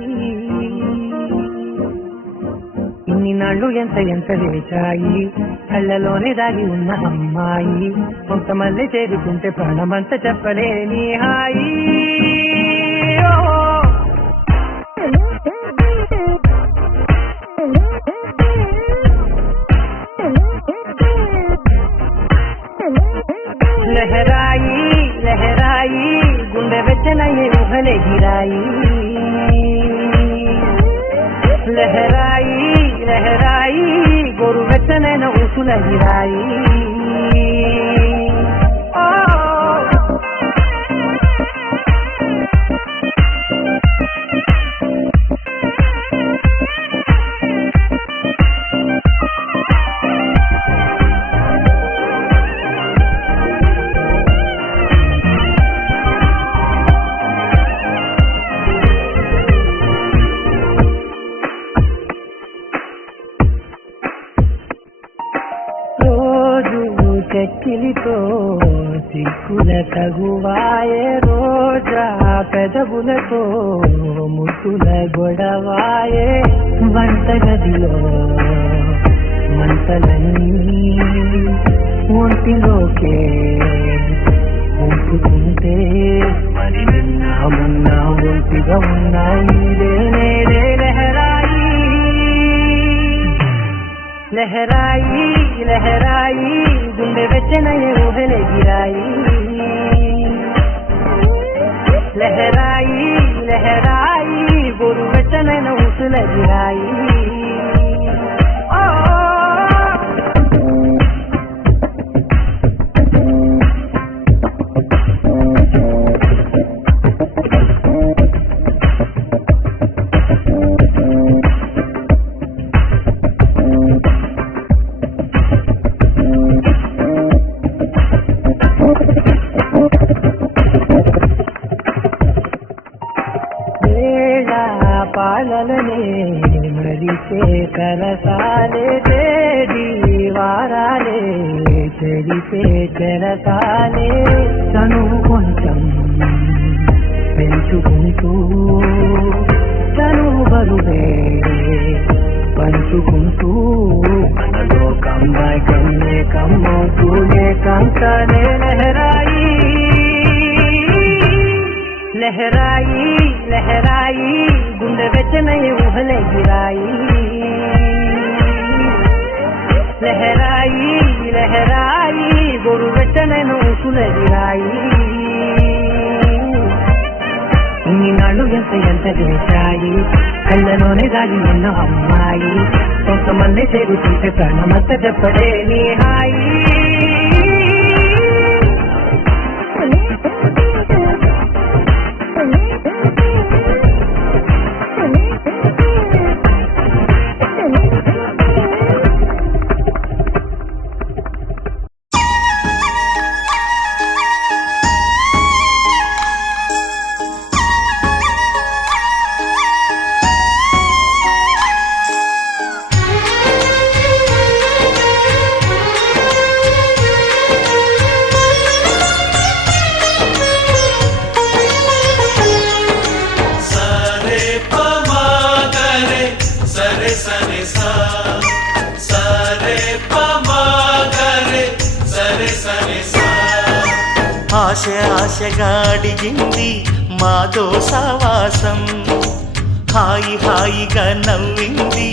ఇన్ని నాళ్ళు ఎంత ఎంత వేచాయి కళ్ళలోనే దాగి ఉన్న అమ్మాయి కొంతమంది చేరుకుంటే ప్రాణమంత చెప్పలేని హాయి లహరాయి లహరాయి గుండె వెచ్చనయ్యే ఊహలెగిరాయి లహరాయి లహరాయి గోరు వెచ్చనైన ఊసులగిరాయి చెక్కిలితో సిక్కుల తగువాయే రోజా పెదవులతో ముసుల గొడవాయే వంటగదిలో మంటలన్నీ ఒంటిలోకే ఉంపుతుంటే మరి నిన్న మొన్న ఒంటిగా ఉన్నాయి నేనే లహరాయి లహరాయి లహరాయి గుండె వెచ్చనయ్యే ఊహలెగిరాయి లహరాయి లహరాయి గోరు వెచ్చనైన ఊసులగిరాయి పాలలనే మరిచే కరసాలే తేడి వారాలే చెరిపే చెరసాలే తను కొంచెం పెంచుకుంటూ తను బరువే చూసుకుంటూ మనలో కమ్మాయి కమ్మే కమ్మవుతూ ఏకాంతాలే లహరాయి లహరాయి లహరాయి గుండె వెచ్చనై ఊహలే గిరాయి లహరాయి లహరాయి గొరు వెచ్చనైన ఊసులే గిరాయి ఇన్నాళ్ళు ఎంత చేశాయి కళ్ళలోనే దాగి ఉన్న అమ్మాయి కొంతమంది చేరుతుంటే ప్రాణమంత చెప్పడే నీ హాయి ఆశ ఆశగా అడిగింది మాతో సావాసం హాయి హాయిగా నవ్వింది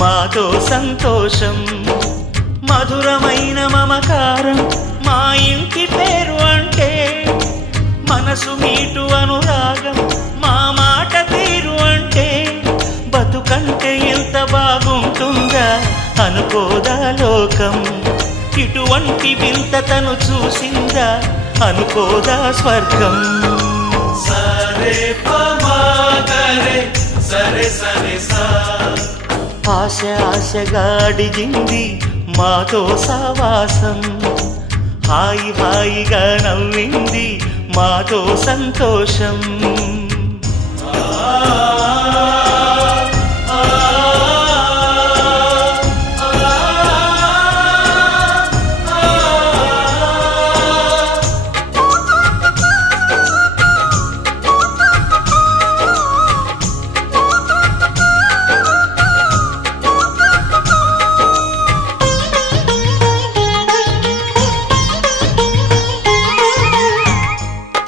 మాతో సంతోషం మధురమైన మమకారం మా ఇంటి పేరు అంటే మనసు మీటు అనురాగం మా మాట తీరు అంటే బతుకంటే ఎంత బాగుంటుందా అనుకోదా లోకం ఇటువంటి వింతతను చూసిందా అనుకోదా స్వర్గం సరే పమాగరే సరే సరే సా ఆశ ఆశగా అడిగింది మాతో సావాసం హాయి హాయిగా నవ్వింది మాతో సంతోషం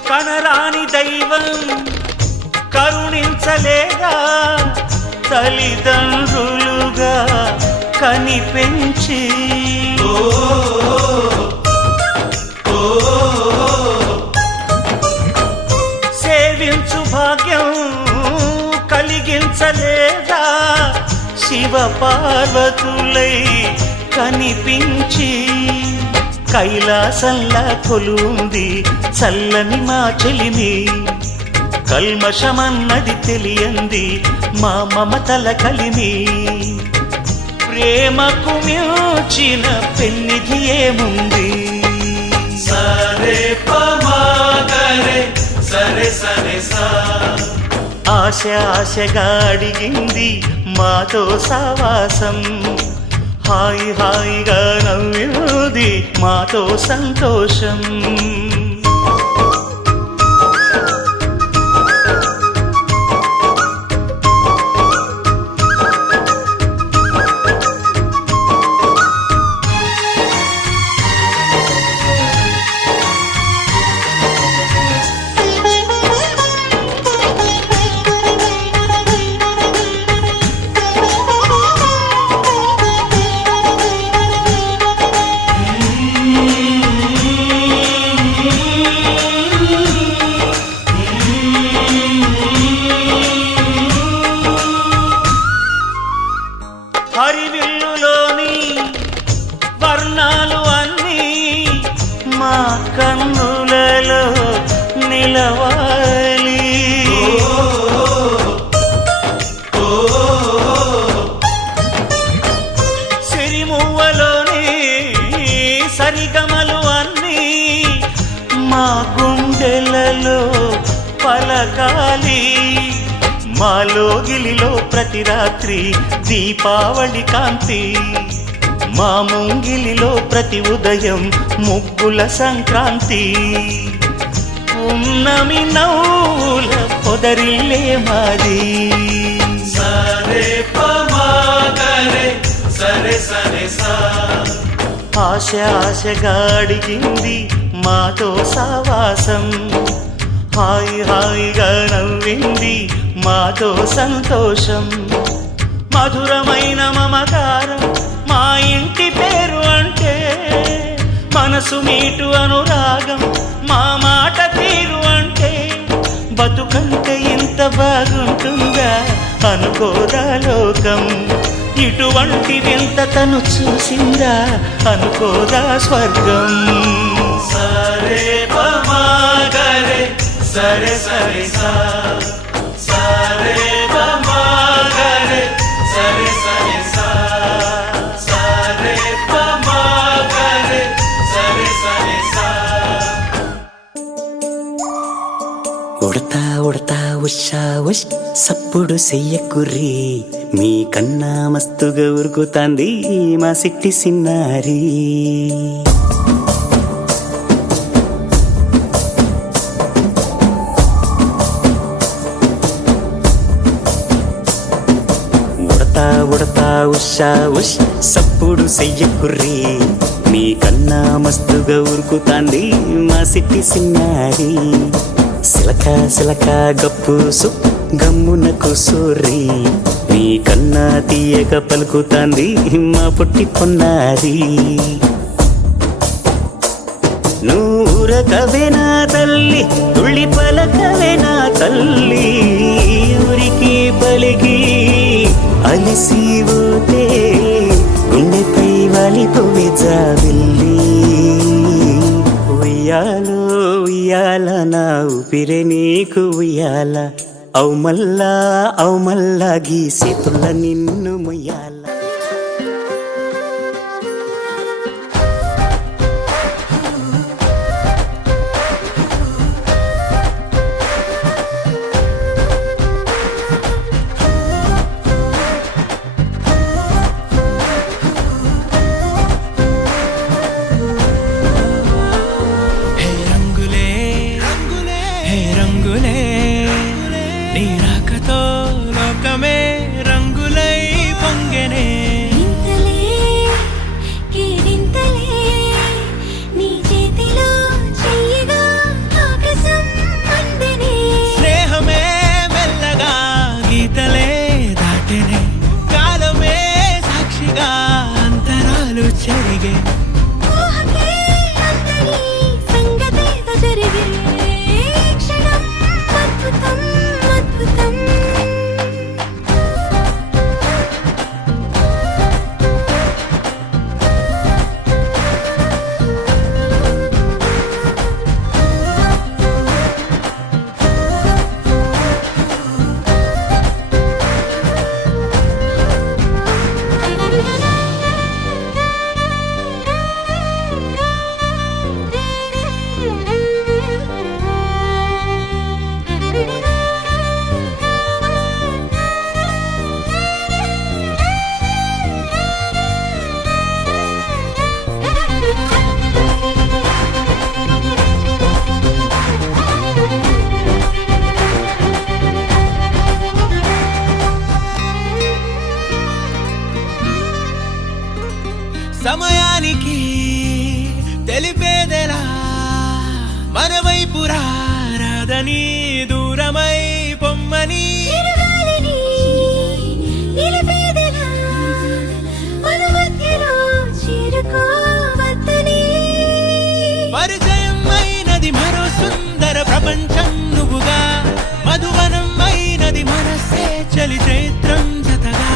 కనరాని దైవం కరుణించలేదా తల్లిదండ్రులుగా కనిపెంచి సేవించు భాగ్యం కలిగించలేదా శివ పార్వతులై కనిపించి కైలాసంలా కొలుంది చల్లని మా చెలిమి కల్మషమన్నది తెలియంది మా మమతల కలిమి ప్రేమకు మించిన పెన్నిధి ఏముంది సరే పమాగరే సరే సరే సా ఆశ ఆశగా అడిగింది మాతో సావాసం హాయి హాయిగా నవ్వింది మాతో సంతోషం హరివిల్లులోని వర్ణాలు అన్నీ మా కన్నులలో నిలవాలి సిరిమువ్వలోని సరిగమలు అన్నీ మా గుండెలలో పలకాలి మాలో గిలిలో ప్రతి రాత్రి దీపావళి కాంతి మా ముంగిలిలో ప్రతి ఉదయం ముగ్గుల సంక్రాంతి ఉన్నమి నవ్వుల పొదరిల్లే మాది సరే పమాగరే ఆశ ఆశగా అడిగింది మాతో సావాసం, హాయి హాయిగా నవ్వింది మాతో సంతోషం. మధురమైన మమకారం మా ఇంటి పేరు అంటే, మనసు మీటు అనురాగం మా మాట తీరు అంటే, బతుకంటే ఇంత బాగుంటుందా అనుకోదా లోకం, ఇటువంటి వింత తను చూసిందా అనుకోదా స్వర్గం. సరే పమాగరే సరే సరే సా, సరే పమాగరే సరే సరే సా, సరే పమాగరే సరే సరే సా. ఉడతా ఉడతా ఉషా ఉష్ సప్పుడు చెయ్యకుర్రి, మీ కన్నా మస్తుగా ఉరుకుతాంది మా సిట్టి సిన్నారి. ఉడతా ఉడతా ఉషా ఉష్ సప్పుడు చెయ్యకుర్రి, మీ కన్నా మస్తుగా ఉరుకుతాంది మా సిట్టి సిన్నారి. సిలక సిలక గప్పుసు గమ్మున కూసోర్రి, నీ కన్నా తీయక పలుకుతాంది మా పొట్టి పొన్నారి. నూరకవేనా తల్లి తుళ్ళి పలకవేనా తల్లి, ఊరికి పలికి అలిసిపోతే గుండెపై వాలిపోవే జాబిల్లి. ఉయ్యాలో ఉయ్యాల నా ఊపిరే నీకు ఉయ్యాల, అవు మల్లా గీసేతుల్ల నిన్ను మొయ్యాల. సమయానికి తెలిపేదెలా, మన వైపు రాదని దూరమై పొమ్మని. పరిచయం అయినది మరో సుందర ప్రపంచం నువ్వుగా, మధువనం అయినది మనసే చలి చైత్రం జతగా.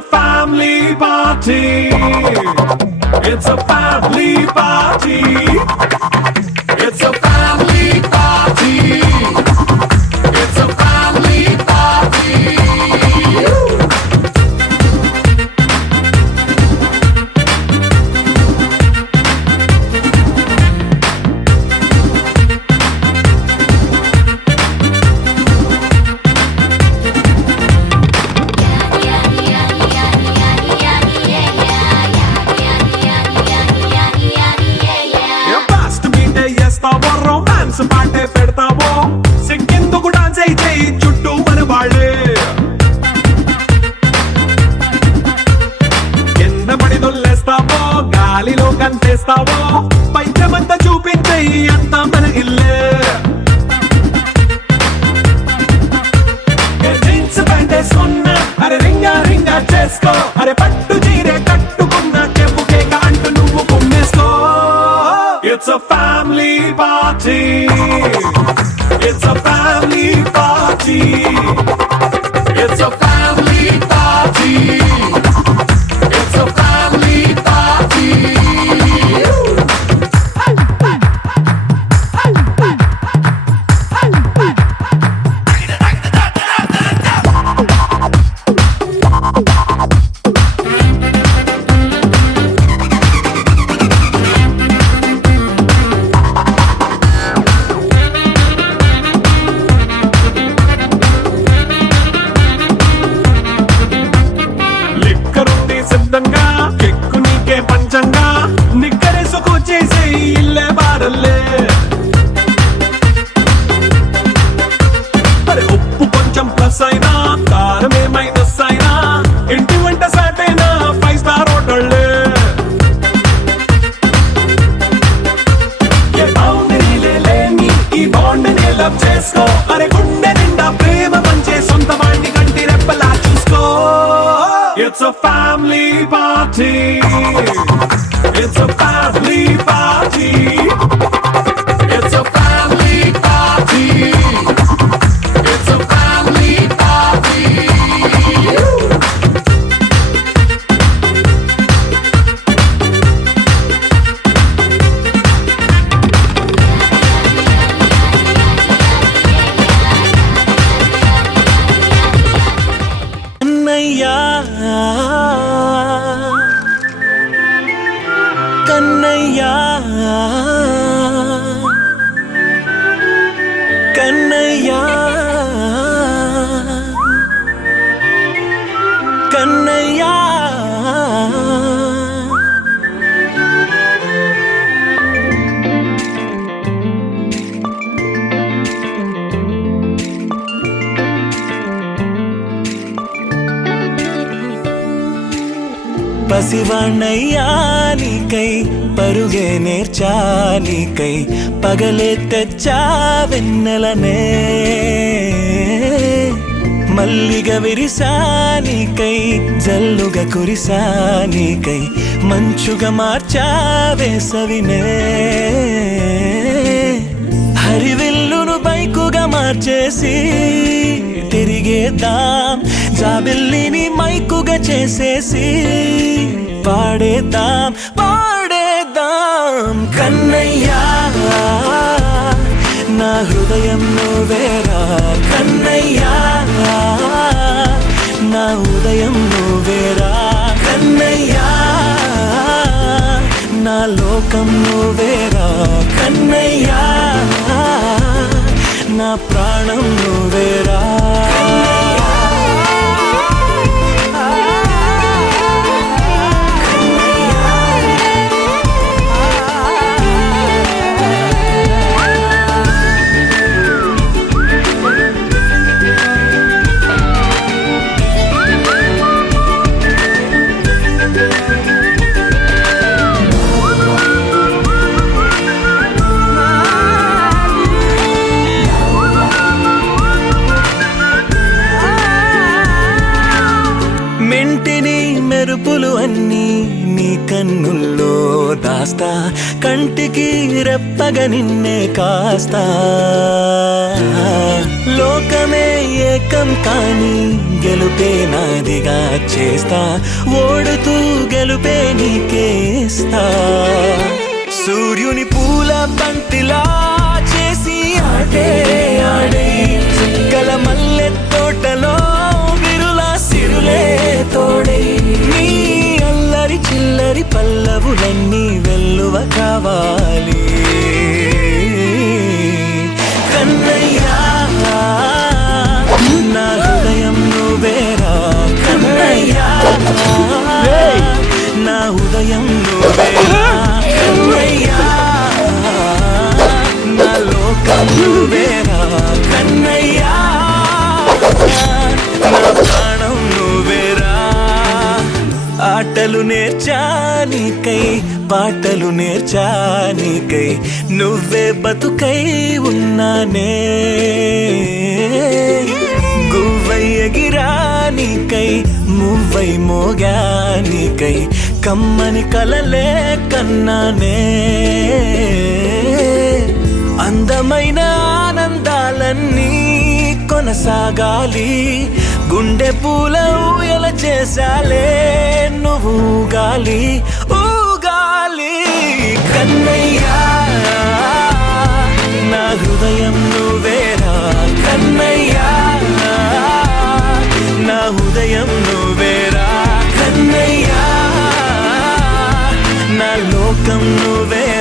a family party. It's a family party. It's a family party. It's a family party. First మీటే చేస్తావో రొమాన్స్ పాటే పెడతావో సిగ్గెందుకు డాన్స్ అయి చేయి చుట్టూ మన వాళ్ళే కింద పడి దొల్లేస్తావో గాలిలో కంటేస్తావో పైచమంతా చూపించేయి అంతా మన ఇల్లే జీన్స్ ప్యాంటేసుకున్నా అరే రింగా రింగా చేసుకో అరే పట్టు చీరే కట్టుకున్న చెప్పు కేక అంటూ నువ్వు కుమ్మేసుకో It's a family party. It's a family party. It's a family party. It's a family party. లిక్కరుంది సిద్ధంగా కెక్కు నీకే పంచంగా నిక్కరేసుకు చేసే ఇల్లే బారల్లే అరే ఉప్పు కొంచెం ప్లస్ అయినా కారమే మైనస్ అయినా ఇంటి వంట సాటైనా 5 స్టార్ హోటళ్ళే ఏ బౌండరీలే లేని ఈ బాండ్ని లవ్ చేసుకో అరే గుండె నిండా ప్రేమ పంచే సొంత వాణ్ణి కంటి రెప్పలా చూసుకో It's a family party. It's a family party. It's a family party. It's a family party. కన్నయ్యా కన్నయ్యా కన్నయ్యా పసివాణ్ణయ్యా నీకై పరుగే నేర్చా నీకై పగలే తెచ్చా వెన్నెలనే మల్లిగ విరిసా నీకై జల్లుగా కురిసా నీకై మంచుగా మార్చా వేసవినే హరివిల్లును బైకుగా మార్చేసి తిరిగేద్దాం జాబిల్లిని మైకుగా చేసేసి పాడేద్దాం పాడేద్దాం కన్నయ్యా నా హృదయం నువ్వేరా కన్నయ్యా నా ఉదయం నువ్వేరా కన్నయ్యా నా లోకం నువ్వేరా కన్నయ్యా నా ప్రాణం నువ్వేరా మెరుపులు అన్నీ నీ కన్నుల్లో దాస్తా కంటికి రెప్పగా నిన్నే కాస్తా లోకమే ఏకం కాని గెలుపే నాదిగా చేస్తా ఓడుతూ గెలుపే నీకేస్తా సూర్యుని పూల బంతిలా చేసి ఆడే ఆడే చుక్కల మల్లె తోటలో విరులా సిరులే తోడే నీ అల్లరి చిల్లరి పల్లవులన్నీ వెల్లువ కావాలి కన్నయ్యా నా హృదయం నువ్వేరా కన్నయ్యా నా హృదయం నువ్వేరా కన్నయ్యా నా లోకం నువ్వేరా కన్నయ్యా నా ప్రాణం నువ్వేరా ఆటలు నేర్చానికై పాటలు నేర్చానికై నువ్వే బతుకై ఉన్నానే గువ్వై ఎగిరానికై మువ్వై మోగానికై కమ్మని కలలే కన్నానే అందమైన ఆనందాలన్నీ కొనసాగాలి గుండె పూల ఊయల చేసాలే నువ్వు ఊగాలి ఊగాలి కన్నయ్యా నా హృదయం నువ్వేరా కన్నయ్యా నా హృదయం నువ్వేరా కన్నయ్యా నా లోకం నువ్వేరా